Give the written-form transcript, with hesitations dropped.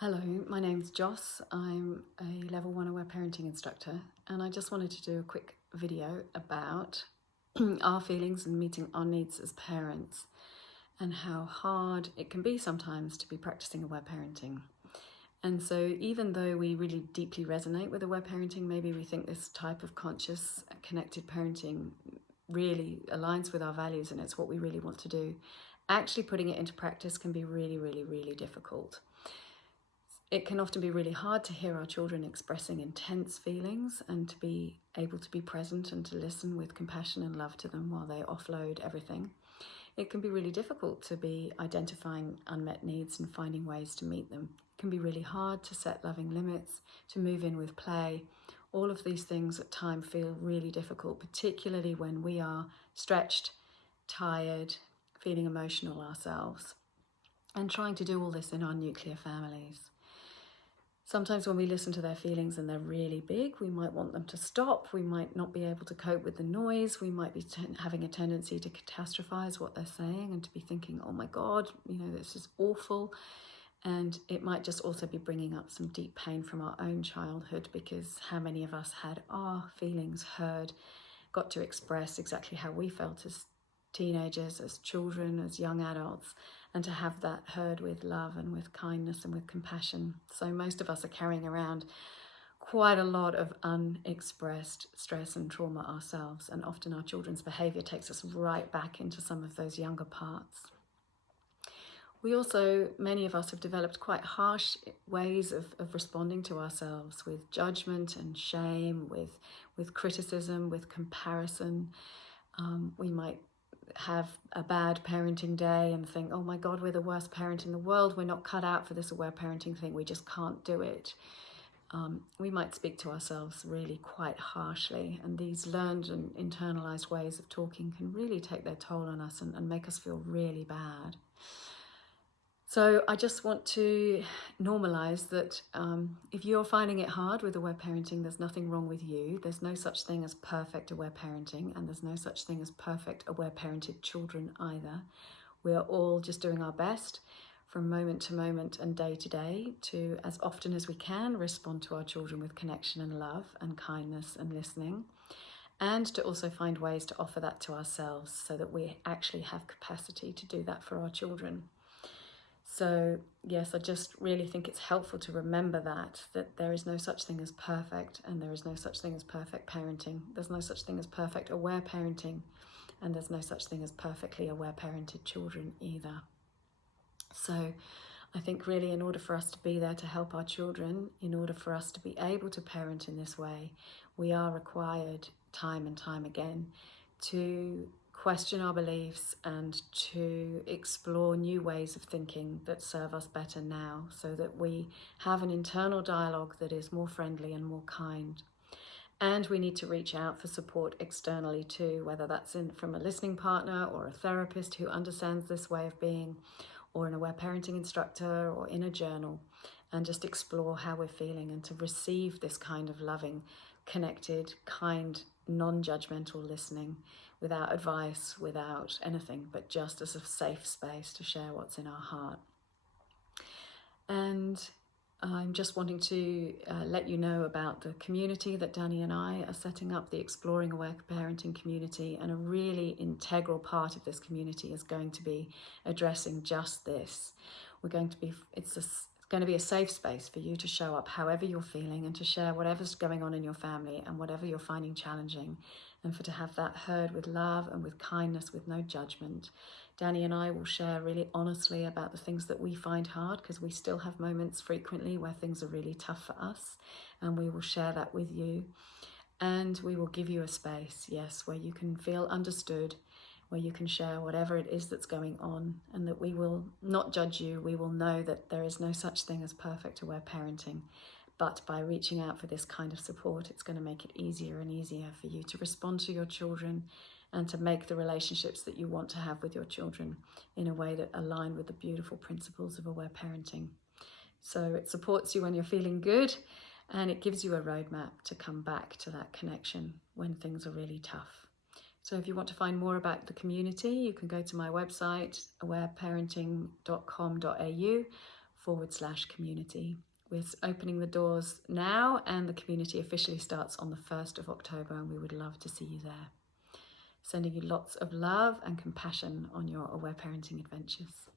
Hello, my name's Joss. I'm a Level 1 Aware Parenting instructor, and I just wanted to do a quick video about our feelings and meeting our needs as parents and how hard it can be sometimes to be practicing aware parenting. And so even though we really deeply resonate with aware parenting, maybe we think this type of conscious, connected parenting really aligns with our values and it's what we really want to do, actually putting it into practice can be really, really, really difficult. It can often be really hard to hear our children expressing intense feelings and to be able to be present and to listen with compassion and love to them while they offload everything. It can be really difficult to be identifying unmet needs and finding ways to meet them. It can be really hard to set loving limits, to move in with play. All of these things at times feel really difficult, particularly when we are stretched, tired, feeling emotional ourselves, and trying to do all this in our nuclear families. Sometimes when we listen to their feelings and they're really big, we might want them to stop. We might not be able to cope with the noise. We might be having a tendency to catastrophize what they're saying and to be thinking, oh my God, this is awful. And it might just also be bringing up some deep pain from our own childhood, because how many of us had our feelings heard, got to express exactly how we felt as teenagers, as children, as young adults, and to have that heard with love and with kindness and with compassion. So most of us are carrying around quite a lot of unexpressed stress and trauma ourselves, and often our children's behavior takes us right back into some of those younger parts. We also, many of us have developed quite harsh ways of responding to ourselves, with judgment and shame, with criticism, with comparison. We might have a bad parenting day and think, oh my God, we're the worst parent in the world. We're not cut out for this aware parenting thing. We just can't do it. We might speak to ourselves really quite harshly, and these learned and internalized ways of talking can really take their toll on us and make us feel really bad. So I just want to normalize that if you're finding it hard with aware parenting, there's nothing wrong with you. There's no such thing as perfect aware parenting, and there's no such thing as perfect aware parented children either. We are all just doing our best from moment to moment and day to day to, as often as we can, respond to our children with connection and love and kindness and listening, and to also find ways to offer that to ourselves so that we actually have capacity to do that for our children. So yes, I just really think it's helpful to remember that there is no such thing as perfect, and there is no such thing as perfect parenting. There's no such thing as perfect aware parenting, and there's no such thing as perfectly aware parented children either. So I think really, in order for us to be there to help our children, in order for us to be able to parent in this way, we are required time and time again to question our beliefs and to explore new ways of thinking that serve us better now, so that we have an internal dialogue that is more friendly and more kind. And we need to reach out for support externally too, whether that's from a listening partner or a therapist who understands this way of being, or an aware parenting instructor, or in a journal, and just explore how we're feeling and to receive this kind of loving, connected, kind, non-judgmental listening without advice, without anything, but just as a safe space to share what's in our heart. And I'm just wanting to let you know about the community that Danny and I are setting up, the Exploring Aware Parenting community, and a really integral part of this community is going to be addressing just this. It's going to be a safe space for you to show up however you're feeling and to share whatever's going on in your family and whatever you're finding challenging, and to have that heard with love and with kindness, with no judgment. Danny and I will share really honestly about the things that we find hard, because we still have moments frequently where things are really tough for us, and we will share that with you. And we will give you a space, yes, where you can feel understood, where you can share whatever it is that's going on, and that we will not judge you. We will know that there is no such thing as perfect aware parenting, but by reaching out for this kind of support, it's going to make it easier and easier for you to respond to your children and to make the relationships that you want to have with your children in a way that align with the beautiful principles of aware parenting. So it supports you when you're feeling good, and it gives you a roadmap to come back to that connection when things are really tough. So if you want to find more about the community, you can go to my website, awareparenting.com.au, /community. We're opening the doors now, and the community officially starts on the 1st of October, and we would love to see you there. Sending you lots of love and compassion on your aware parenting adventures.